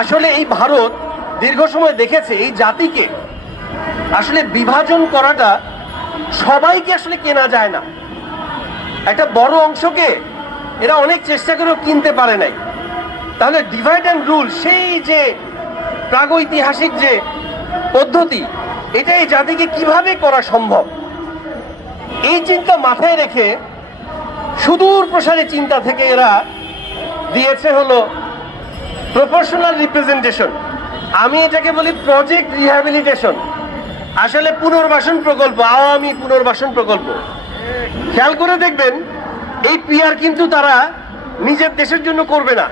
আসলে এই ভারত দীর্ঘ সময় দেখেছে এই জাতিকে আসলে বিভাজন করাটা সবাইকে আসলে কেনা যায় না। একটা বড় অংশকে এরা অনেক চেষ্টা করেও কিনতে পারে নাই। তাহলে ডিভাইড অ্যান্ড রুল, সেই যে প্রাগৈতিহাসিক যে পদ্ধতি, এটা এই জাতিকে কিভাবে করা সম্ভব, এই চিন্তা মাথায় রেখে সুদূর প্রসারী চিন্তা থেকে এরা দিয়েছে হলো প্রপোর্শনাল রিপ্রেজেন্টেশন। আমি এটাকে বলি প্রজেক্ট রিহ্যাবিলিটেশন, আসলে পুনর্বাসন প্রকল্প, আওয়ামী পুনর্বাসন প্রকল্প। খেয়াল করে দেখবেন এই পিআর কিন্তু তারা নিজের দেশের জন্য করবে না।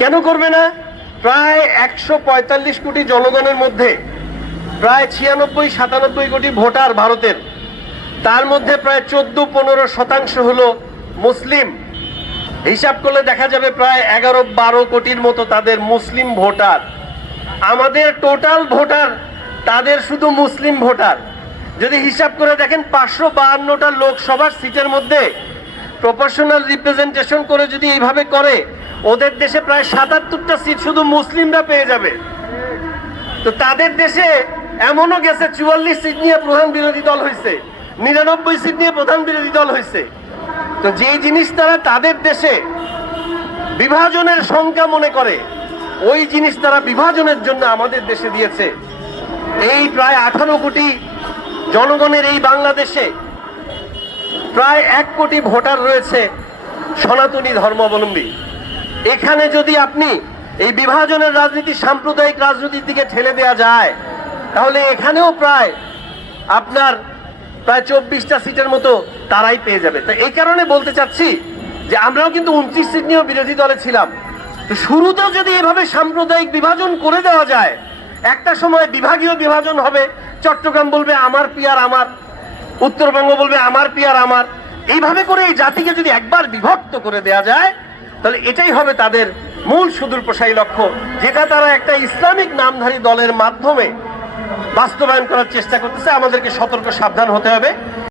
কেন করবে না? প্রায় 145 কোটি জনগণের মধ্যে প্রায় 96-97 কোটি ভোটার ভারতের, তার মধ্যে প্রায় 14-15% হলো মুসলিম। হিসাব করলে দেখা যাবে প্রায় 11-12 কোটির মতো তাদের মুসলিম ভোটার। আমাদের টোটাল ভোটার তাদের শুধু মুসলিম ভোটার। যদি হিসাব করে দেখেন 552টা লোকসভার সিটের মধ্যে প্রপোর্শনাল রিপ্রেজেন্টেশন করে যদি এইভাবে করে, ওদের দেশে প্রায় 77টা সিট শুধু মুসলিমরা পেয়ে যাবে। তো তাদের দেশে এমনও গেছে 44 সিট নিয়ে প্রধান বিরোধী দল হয়েছে, 99 সিট নিয়ে প্রধান বিরোধী দল হয়েছে। তো যে জিনিস তারা তাদের দেশে বিভাজনের সংখ্যা মনে করে, ওই জিনিস তারা বিভাজনের জন্য আমাদের দেশে দিয়েছে। এই প্রায় 18 কোটি জনগণের এই বাংলাদেশে প্রায় 1 কোটি ভোটার রয়েছে সনাতনী ধর্মাবলম্বী। এখানে যদি আপনি এই বিভাজনের রাজনীতি সাম্প্রদায়িক রাজনীতির দিকে ঠেলে দেওয়া যায়, তাহলে এখানেও প্রায় আপনার প্রায় 24টা সিটের মতো তারাই পেয়ে যাবে। তো এই কারণে বলতে চাচ্ছি যে আমরাও কিন্তু 29 সিট নিয়েও বিরোধী দলে ছিলাম। তো শুরুতেও যদি এভাবে সাম্প্রদায়িক বিভাজন করে দেওয়া যায়, একটা সময় বিভাগীয় বিভাজন হবে। চট্টগ্রাম বলবে আমার পিয়ার আমার, উত্তরবঙ্গ বলবে আমার পিয়ার আমার। এইভাবে করে এই জাতিকে যদি একবার বিভক্ত করে দেওয়া যায়, তাহলে এটাই হবে তাদের মূল সুদূর প্রসারী লক্ষ্য, যেটা তারা একটা ইসলামিক নামধারী দলের মাধ্যমে বাস্তবায়ন করার চেষ্টা করতেছে। আমাদেরকে সতর্ক সাবধান হতে হবে।